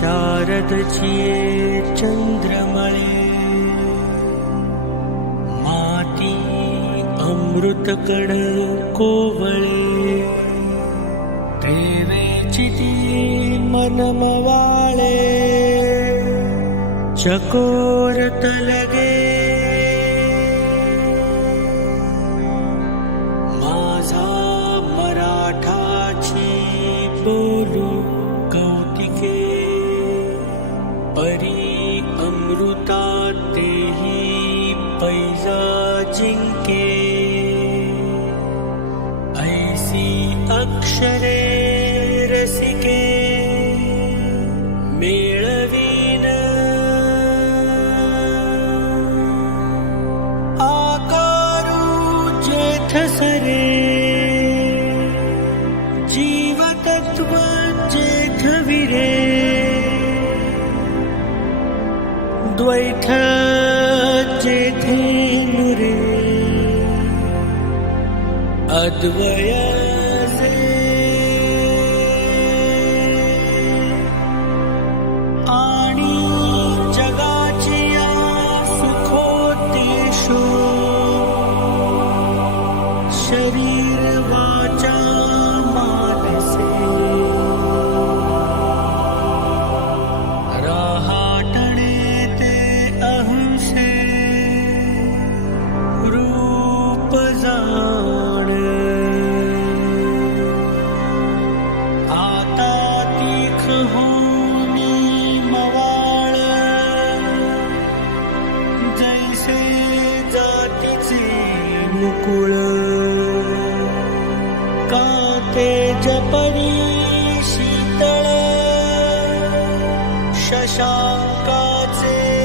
चिये चंद्रमळे माती अमृतकण कोवळे प्रेमेची ती मनमवाळे चकोरत लगे माझा मराठाची बोलू। पैजा ऐसी अक्षरे रसिके मेळवीन आकारू जेथ सरे जीवतत्व जेथ विरे द्वैथ जेथे नुरे अद्वय तेजपरीशीता शशाङ्का च